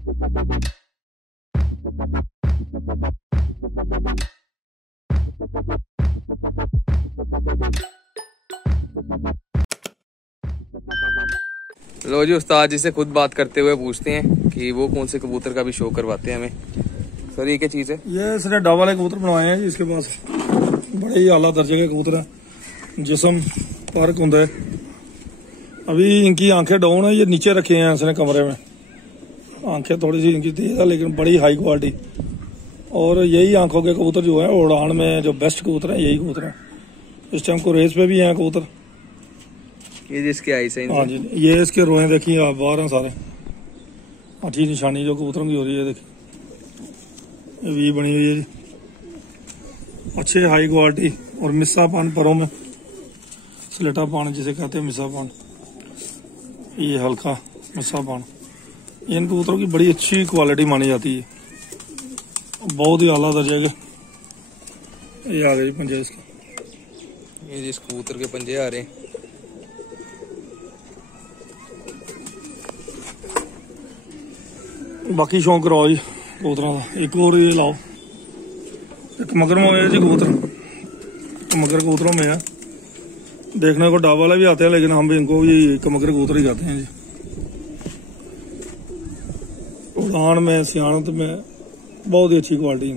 लो जी, उस्ताद जी से खुद बात करते हुए पूछते हैं कि वो कौन से कबूतर का भी शो करवाते हैं हमें। सर ये क्या चीज़ है? ये इसने डब वाले कबूतर बनवाए हैं जी। इसके पास बड़े ही आला दर्जे के कबूतर हैं, जिसम पार्क होता है। अभी इनकी आंखें डाउन है, ये नीचे रखे हैं इसने कमरे में। आंखें थोड़ी सी इनकी तेज है लेकिन बड़ी हाई क्वालिटी। और यही आंखों के कबूतर जो है उड़ान में जो बेस्ट कबूतर हैं यही कबूतर हैं। इस टाइम को रेस पे भी हैं कबूतर। ये जिसके आई से? हाँ जी, ये इसके रोए देखिए आप, बाहर हैं सारे। अच्छी निशानी जो कबूतरों की हो रही है देखिए, ये वी बनी हुई है जी। अच्छे हाई क्वालिटी और मिस्सा पान परों में, स्लेटा पान जिसे कहते हैं मिस्सा पान, ये हल्का मिस्सा पान। इन कबूतरों की बड़ी अच्छी क्वालिटी मानी जाती है, बहुत ही आला दर्जे के। ये आ गए जी पंजे इसके। ये जिस कबूतर के पंजे आ रहे हैं। बाकी शौक कराओ जी कबूतरों का। एक और ये लाओ, एक मगर में है जी कबूतर। मगर कबूतरों में है, देखने को डाब वाला भी आते हैं लेकिन हम भी इनको भी कमगर कबूतर ही कहते हैं जी। उड़ान में, सियाणत में बहुत ही अच्छी क्वालिटी है।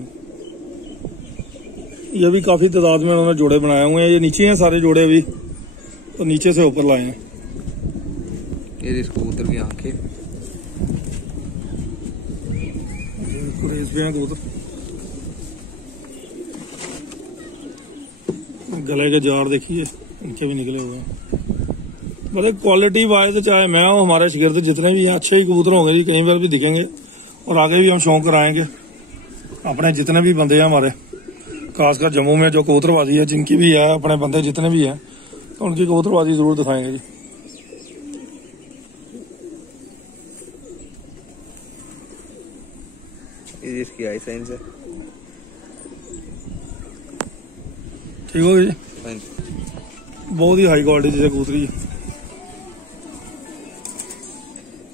ये भी काफी तादाद में उन्होंने जोड़े बनाए हुए हैं। ये नीचे हैं सारे जोड़े अभी, तो नीचे से ऊपर लाए हैं। ये जिस कबूतर की आंखें रेस पे हैं कबूतर। गले के जार देखिए, इनके भी निकले हुए हैं। मतलब क्वालिटी वाइज चाहे मैं हूँ, हमारे शिगिर्द जितने भी हैं अच्छे ही कबूतर होंगे जी, कहीं पर भी दिखेंगे। और आगे भी हम शौक कराएंगे अपने जितने भी बंदे हैं हमारे, खासकर जम्मू में जो कबूतरबाजी है जिनकी भी है, अपने बंदे जितने भी हैं तो उनकी कबूतरबाजी जरूर दिखाएंगे जी। ये जिसकी आई साइंस है। ठीक हो गई जी, बहुत ही हाई क्वालिटी जैसे कबूतरी है।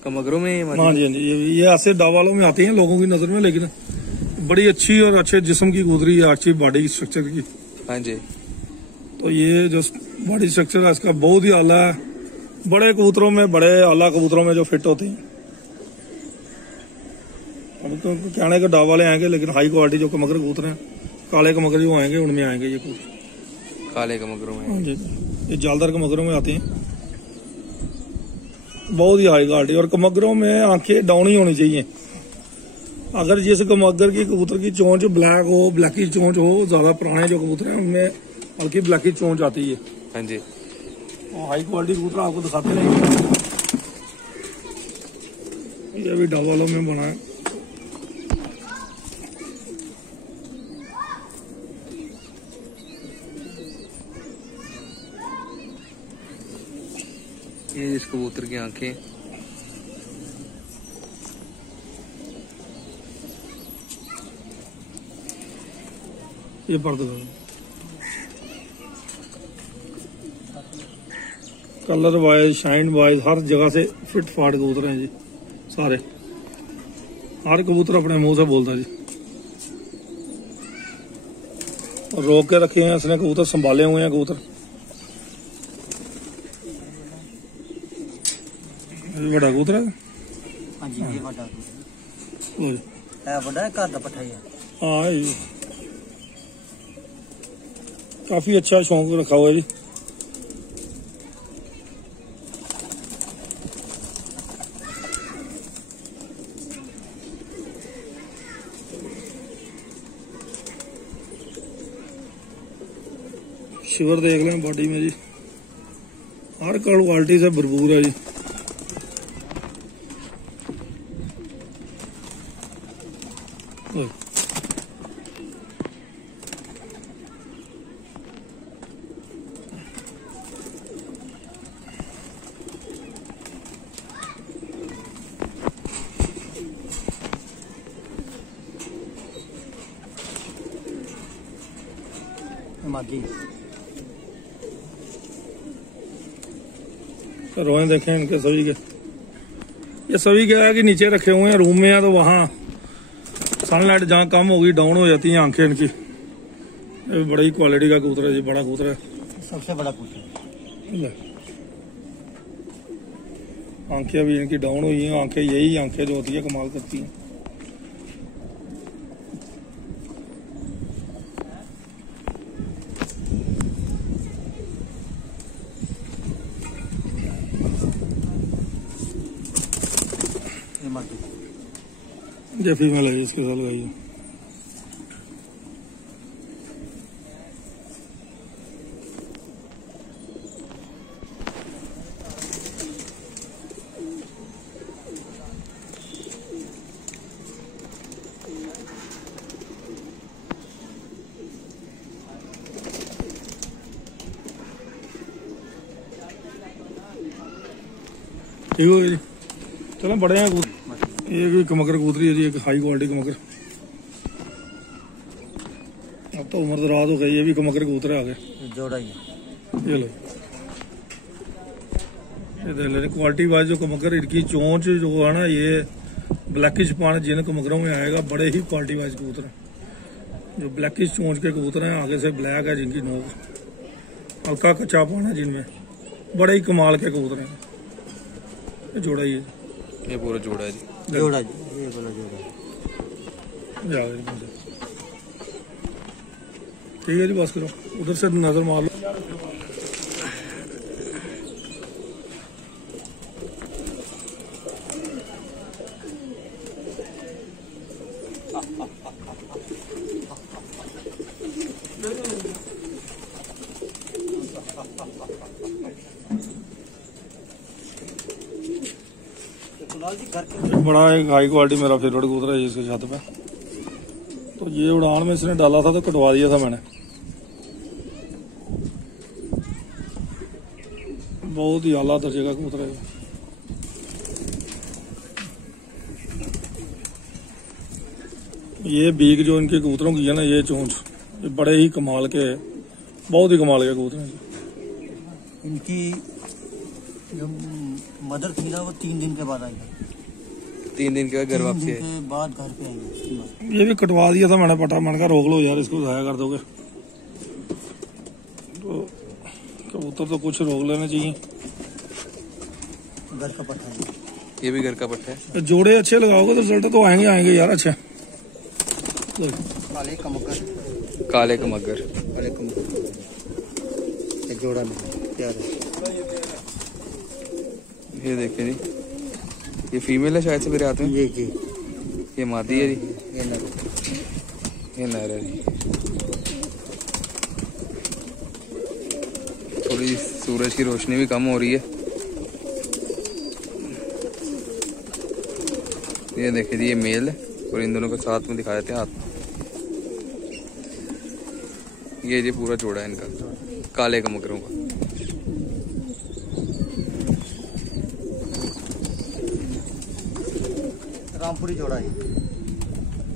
कमगरों में? हाँ जी, हाँ जी, ये ऐसे डाब वालों में आती हैं लोगों की नजर में, लेकिन बड़ी अच्छी और अच्छे जिस्म की कबूतरी है, अच्छी बॉडी स्ट्रक्चर की। हाँ जी। तो ये जो बॉडी स्ट्रक्चर है इसका बहुत ही आला है। बड़े कबूतरों में, बड़े आला कबूतरों में जो फिट होते हैं। अभी तो कहने के डाब वाले आएंगे, लेकिन हाई क्वालिटी जो कमगर कबूतर हैं, काले कमगर जो आएंगे उनमें आएंगे ये कबूतर। काले कमगरों में? हाँ जी, ये जालदार कमगरों में आते हैं, बहुत ही हाई क्वालिटी। और कमगरों में आंखें डाउन ही होनी चाहिए। अगर जिस कमगर की कबूतर की चोंच ब्लैक हो, ब्लैकी चोंच हो, ज्यादा पुराने जो कबूतर हैं उनमें हल्की ब्लैकी चोंच आती है। हाँ जी। और हाई क्वालिटी कबूतर आपको दिखाते रहेंगे। ये भी डाब वालों में बना है। ये जिस कबूतर की आंखें, ये पर्द कलर वाइज, शाइन वाइज हर जगह से फिट फाट कबूतर हैं जी सारे। हर कबूतर अपने मुंह से बोलता जी। और रोक के रखे हैं इसने कबूतर, संभाले हुए हैं कबूतर। बड़ा कबूतर है। हाँ जी, ये बड़ा है, बड़ा है, घर का पट्ठा ही है। हाँ, ये काफी अच्छा शौक रखा हुआ है जी। शिवर देख लें बॉडी में जी, हर क्वालिटी से भरपूर है जी। मागी रोए देखें इनके सभी के, ये सभी क्या है कि नीचे रखे हुए हैं, रूम में है तो वहाँ सनलाइट जहाँ कम होगी डाउन हो जाती हैं आंखें इनकी। ये बड़ी क्वालिटी का कबूतर है जी, बड़ा कबूतर है, सबसे बड़ा कबूतर। आंखें अभी इनकी डाउन हुई हैं, आंखें यही आंखें जो होती है कमाल करती हैं। ये फीमेल है, इसके साथ लगाई है। ठीक हो गया जी, चलो बड़े हैं कबूतर। ये भी कमकर कबूतरी है जी, एक हाई क्वालिटी कमकर। अब तो उम्र दराज हो गई, ये भी कमकर कबूतर आ गए। जोड़ा ही ये लो, ये देख लेते क्वालिटी वाइज जो कमकर, इनकी चोंच जो है ना, ये ब्लैकिश पान जिन कमकरों में आएगा, बड़े ही क्वालिटी वाइज कबूतर हैं। जो ब्लैकिश चोंच के कबूतर हैं, आगे से ब्लैक है जिनकी नोक, हल्का कच्चा पान है जिनमें, बड़े ही कमाल के कबूतर हैं। ये जोड़ा ही है, ये पूरा जोड़ा है जी। जोड़ा जी, ये बोला जोड़ा। ठीक है जी, बस करो, उधर से नजर मार लो। बड़ा एक हाई क्वालिटी मेरा फेवरेट कबूतर है इसके छत पे। तो ये उड़ान में इसने डाला था तो कटवा दिया था मैंने। बहुत ही आला दर्जे का कबूतर है। ये बीक जो इनके कबूतरों की है ना, ये चोंच, ये बड़े ही कमाल के, बहुत ही कमाल के कबूतर हैं। इनकी जो मदर थी ना, वो 3 दिन के बाद आई है। 3 दिन के बाद घर वापसी है। के बाद घर पे आई। ये भी कटवा दिया था मैंने पटा, मैंने कहा रोक लो यार, इसको जाया कर दोगे। तो कबूतर तो कुछ रोक लेना चाहिए। घर का पट्टा है, ये भी घर का पट्टा है। जोड़े अच्छे लगाओगे तो रिजल्ट तो आएंगे यार अच्छे। काले कमकर, काले कमगर, काले कमकर, एक जोड़ा में प्यार है। ये देखिए जी, ये फीमेल है शायद से मेरे हाथ में। ये जी, ये मादी है जी, ये नर, ये नर है जी। थोड़ी सूरज की रोशनी भी कम हो रही है। ये देखिए जी, ये मेल है और इन दोनों को साथ में दिखा देते हैं हाथ। ये जी पूरा जोड़ा है इनका, काले कमकरों का। रामपुरी जोड़ा है,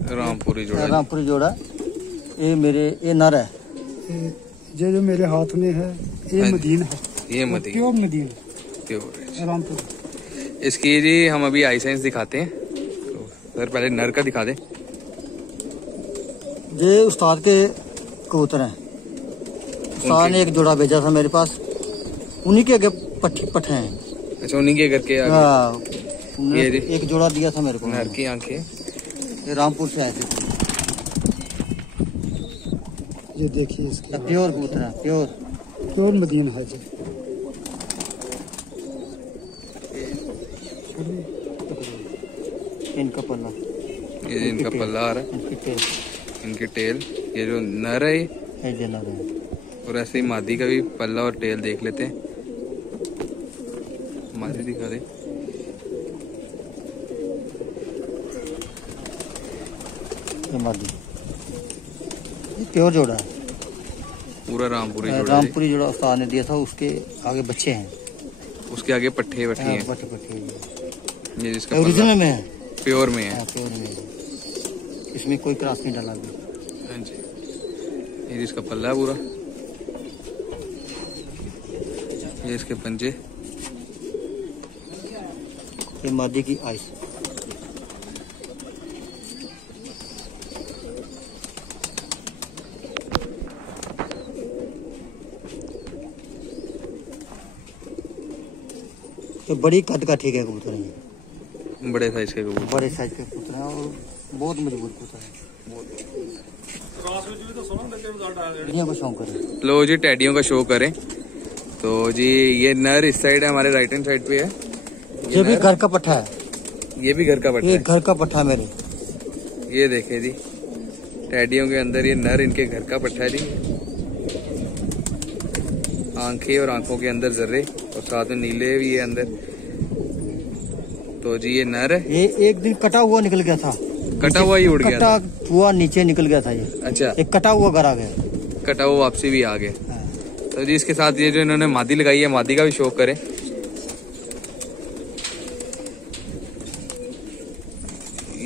रामपुरी जोड़ा। रामपुरी जोड़ा। ये नर है। ये जो मेरे हाथ में है, ये मदीन है, ये मदीन, प्योर मदीन, प्योर है। रामपुर। इसकी जी हम अभी आई साइंस दिखाते हैं। तो सर पहले नर का दिखा दें। ये उस्ताद के कबूतर हैं। उस्ताद ने एक जोड़ा भेजा था मेरे पास, उन्हीं के आगे पट्टे हैं। अच्छा, उन्हीं के करके आगे। हाँ, ये एक जोड़ा दिया था मेरे को। नर की आंखें। ये रामपुर से आए थे। ये देखिए इसके प्योर कबूतर है, प्योर प्योर मदीन है जी। इनका पल्ला, ये इनका पल्ला आ रहा है, इनकी टेल, इनकी टेल। ये जो नर है ये नर है। और ऐसे ही मादी का भी पल्ला और टेल देख लेते हैं। मादी दिखा दे। ये मादी, ये प्योर जोड़ा है, पूरा रामपुरी जोड़ा है। रामपुरी जोड़ा उस्ताद ने दिया था। उसके आगे बच्चे हैं, उसके आगे पट्टे वट्टी हैं। पट्टे पट्टे। ये जिसका ओरिजिनल में है, प्योर में है। हाँ, प्योर में है। इसमें कोई क्रॉस नहीं डाला अभी। हाँ जी, ये जिसका पल्ला है पूरा। ये इसके पंजे। ये मादी की आइस। तो बड़ी कद का ठीक है कबूतर है, बड़े साइज के कबूतर। बड़े साइज के कबूतर हैं और बहुत मजबूत कबूतर है। टेडियों का शौक करें। लो जी टेडियों का शो करें तो जी ये नर इस साइड है, हमारे राइट हैंड साइड पे है। ये भी घर का पट्ठा है, ये भी घर का पट्टा ये है। घर का पट्ठा है मेरे। ये देखे जी टेडियों के अंदर ये नर इनके घर का पट्टा है जी। आंखें और आंखों के अंदर जर्रे और साथ में नीले भी है अंदर। तो जी ये नर है। ये एक दिन कटा हुआ निकल गया था, कटा हुआ ही उड़ गया था। कटा हुआ नीचे निकल गया था ये। अच्छा, एक कटा हुआ घर आ गया। कटा हुआ वापसी भी आ गया। हाँ। तो जी इसके साथ ये जो इन्होंने मादी लगाई है, मादी का भी शौक करें।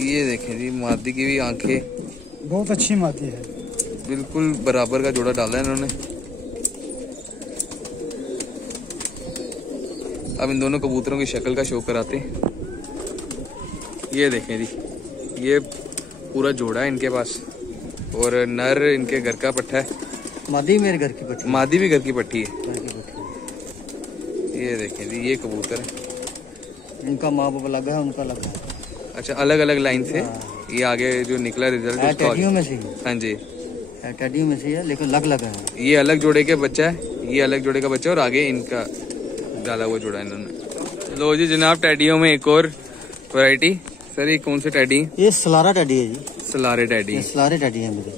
ये देखें जी मादी की भी आंखें बहुत अच्छी मादी है। बिल्कुल बराबर का जोड़ा डाला है इन्होंने। अब इन दोनों कबूतरों की शक्ल का शो कराते हैं। ये देखें जी ये पूरा जोड़ा है इनके पास और नर इनके घर का पट्टा है। मादी मेरे घर की पट्टी। मादी भी घर की पट्टी है। घर की पट्टी। ये देखें जी ये कबूतर है। इनका माँ बाप लगा है, उनका लगा है। अच्छा, अलग अलग लाइन से ये आगे जो निकला रिजल्ट है उसका टेडियों में से ही हाँ जी है, टेडियों में से ही है, लेकिन लग लगा है। ये अलग जोड़े के बच्चा है, ये अलग जोड़े का बच्चा और आगे इनका डाला हुआ जोड़ा इन्होंने। लो जी जनाब टेडियों में एक और वैरायटी। सर ये कौन से टेडी? ये सलारा टेडी है जी। सलारे टेडी। ये सलारे टेडी है मेरे।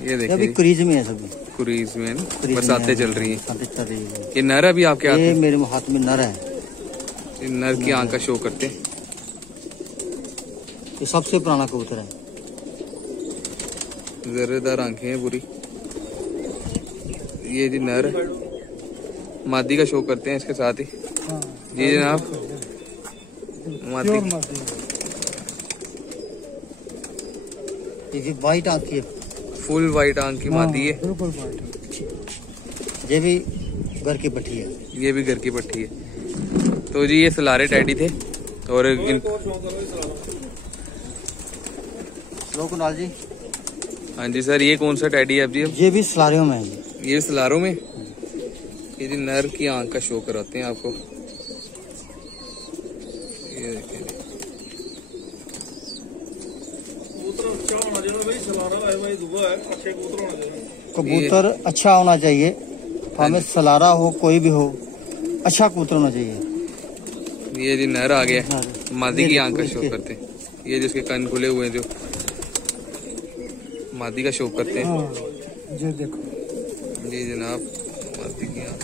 ये ये अभी देखिए क्रीज में है सभी। क्रीज में ना, क्रीज में बरसातें है, चल रही हैं। बरसातें चल रही है। ये नर अभी आपके हाथ ये में? मेरे हाथ में नर है। ये नर की आंख का शो करते हैं। ये सबसे पुराना कबूतर है। जर्रेदार आंखें हैं पूरी। ये जी नर मादी का शो करते हैं इसके साथ ही। हाँ, जी जनाब प्योर मादी। मादी है। ये वाइट आंख की है। फुल वाइट आंख की मादी है। बिल्कुल वाइट। ये भी घर की पट्टी है। ये भी घर की पट्टी है। तो जी ये सलारे टैडी थे और इन कुणाल जी। हाँ जी सर ये कौन सा टैडी है अब जी? ये भी सलारियों में है। ये सलारों में ये जी नर की आंख का शो कराते हैं आपको। ये देखिए कबूतर अच्छा होना चाहिए, हमें सलारा हो कोई भी हो, अच्छा कबूतर होना चाहिए। ये जी नर आ गया, हाँ। मादी ये की देखो आंख का शो इसके। करते हैं। ये जिसके कान खुले हुए हैं जो मादी का शो करते हैं। हाँ, ये देखो। जी जनाब मादी की आंख।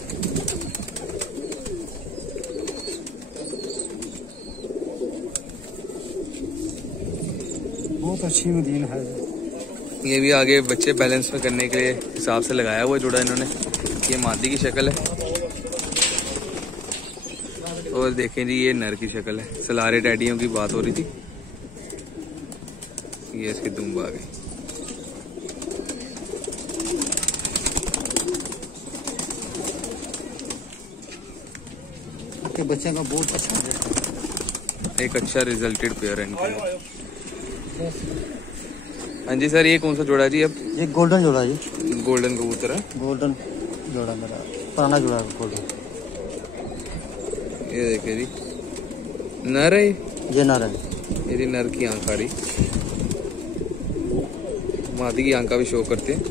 बहुत अच्छी मदीन है। ये भी आगे बच्चे बैलेंस में करने के हिसाब से लगाया हुआ जोड़ा इन्होंने। ये मादी की शक्ल है और देखें जी ये नर की शक्ल है। सलारे टैडियों की बात हो रही थी। ये इसकी दुम्ब आ गई। के बच्चे का बहुत अच्छा रिजल्ट है। एक अच्छा रिजल्टेड पेयर है इनका। हाँ जी सर ये कौन सा जोड़ा जी? अब ये गोल्डन जोड़ा है जी। गोल्डन कबूतर है। गोल्डन जोड़ा मेरा पुराना जोड़ा है गोल्डन। ये देखिए जी नर है। ये नर है। ये जी नर की आंख आ रही। मादी की आंख का भी शो करते हैं।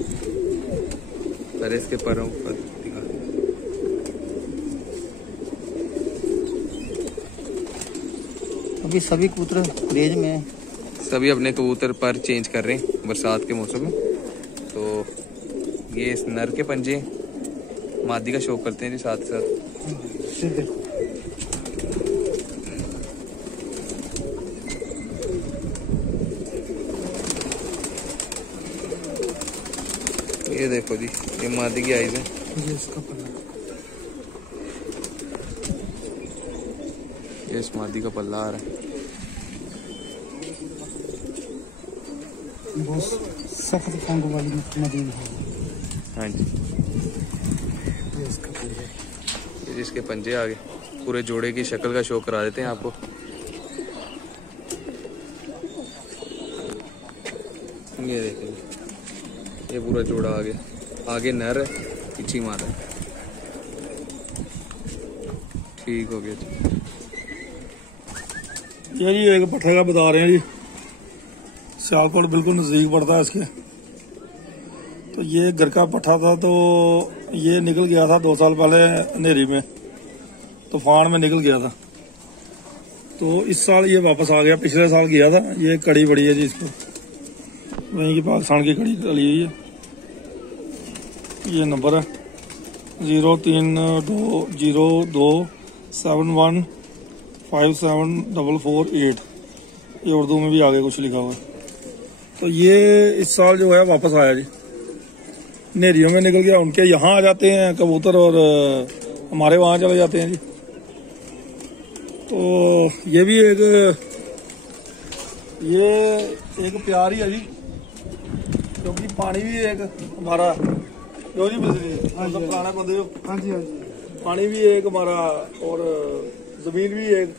पहले इसके पैरों पर दिखा। अभी सभी कबूतर क्रेज में है। सभी अपने कबूतर पर चेंज कर रहे हैं बरसात के मौसम में। तो ये इस नर के पंजे मादी का शो करते हैं जी साथ साथ। ये देखो। ये देखो जी ये मादी की आइज है। ये इसका पल्ला। ये इस मादी का पल्ला आ रहा है। बहुत सख्त फंग वाली मदीन है। हाँ जी ये इसका पल्ला। ये जिसके पंजे आ गए। पूरे जोड़े की शक्ल का शो करा देते हैं आपको। ये देखें जी, ये पूरा जोड़ा आगे नर है, पीछे मादा है। ठीक हो गया जी। ये जी एक पट्ठे का बता रहे हैं जी, सियालकोट बिल्कुल नज़दीक पड़ता है इसके। तो ये घर का पट्ठा था, तो ये निकल गया था 2 साल पहले अंधेरी में, तूफान में निकल गया था। तो इस साल ये वापस आ गया, पिछले साल गया था। ये कड़ी बड़ी है जी, इसको वहीं की पाकिस्तान की कड़ी डली हुई है। ये नंबर है 032027157448। ये उर्दू में भी आगे कुछ लिखा हुआ है। तो ये इस साल जो है वापस आया जी, नेरियों में निकल गया। उनके यहाँ आ जाते हैं कबूतर और हमारे वहाँ चले जाते हैं जी। तो ये भी एक प्यार ही है जी, क्योंकि पानी भी एक हमारा जो जी मतलब पुराना बंदे जो, हाँ जी हाँ जी, पानी भी एक हमारा और जमीन भी एक,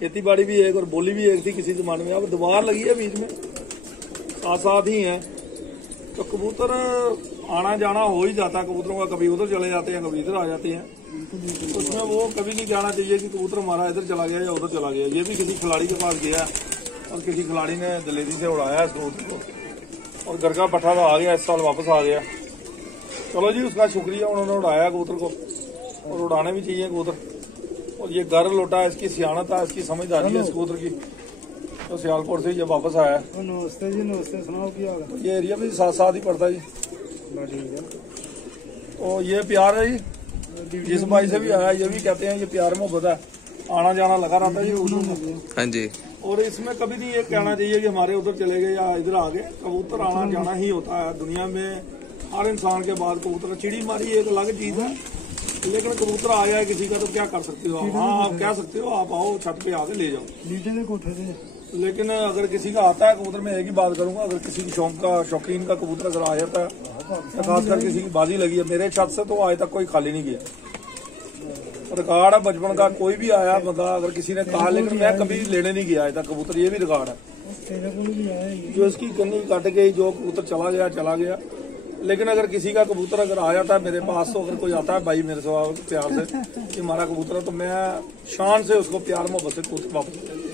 खेती बाड़ी भी एक और बोली भी एक थी किसी जमाने में। अब दीवार लगी है बीच में, साथ साथ ही है। तो कबूतर आना जाना हो ही जाता है कबूतरों का, कभी उधर चले जाते हैं, कभी इधर आ जाते हैं। तो उसमें वो कभी नहीं कहना चाहिए कि कबूतर हमारा इधर चला गया या उधर चला गया। ये भी किसी खिलाड़ी के पास गया और किसी खिलाड़ी ने दलेरी से उड़ाया इस कबूतर को, और घर का पट्ठा था आ गया, इस साल वापस आ गया। चलो जी, उसका शुक्रिया, उन्होंने उड़ाया कबूतर को, और उड़ाने भी चाहिए कबूतर। और ये घर लौटा, इसकी सियानत है, इसकी समझदारी है इस कबूतर की। तो सियालकोट से ये वापस आया है। नमस्ते जी, नमस्ते, सुनाओ क्या हाल है? ये एरिया भी साथ साथ ही पड़ता है जी। ठीक है। तो ये प्यार है जी, जिस भाई से भी आया ये भी कहते हैं ये प्यार मोहब्बत है, आना जाना लगा रहता है जी उर्दू में। हाँ जी। और इसमें कभी नहीं ये कहना चाहिए कि हमारे उधर चले गए या इधर आ गए। कबूतर आना जाना ही होता है दुनिया में, हर इंसान के बाद कबूतर। चिड़ी मारी एक अलग चीज है, लेकिन कबूतर आ जाए किसी का तो क्या कर सकते हो आप? हाँ, आप कह सकते हो आप आओ छत पे आके ले जाओ, नीचे के कोठे से। लेकिन अगर किसी का आता है कबूतर, में एक ही बात करूंगा, अगर किसी की शौकीन का कबूतर अगर आ जाता है, खासकर किसी की बाजी लगी है, मेरे छत से तो आज तक कोई खाली नहीं गया। रिकॉर्ड है बचपन का, कोई भी आया बंदा अगर किसी ने कहा, लेकिन मैं कभी लेने नहीं गया आज तक कबूतर। ये भी रिकॉर्ड है। जो इसकी कन्नी कट गई, जो कबूतर चला गया। लेकिन अगर किसी का कबूतर अगर आ जाता है मेरे पास, तो अगर कोई आता है भाई मेरे से प्यार से कि हमारा कबूतर है, तो मैं शान से उसको प्यार मोहब्बत से कबूतर वापस दे दिया।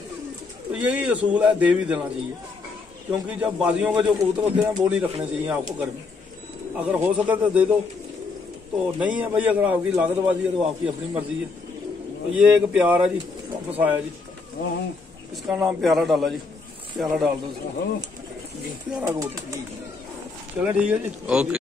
तो यही असूल है, दे भी देना चाहिए, क्योंकि जब बाजियों के जो कबूतर होते हैं वो नहीं रखने चाहिए आपको घर में। अगर हो सके तो दे दो, तो नहीं है भाई, अगर आपकी लागतबाजी है तो आपकी अपनी मर्जी है। तो ये एक प्यार है जी, वापस आया जी। इसका नाम प्यारा डाला जी, प्यारा डाल दो इसका, प्यारा कबूतर। चले ठीक है जी, ओके।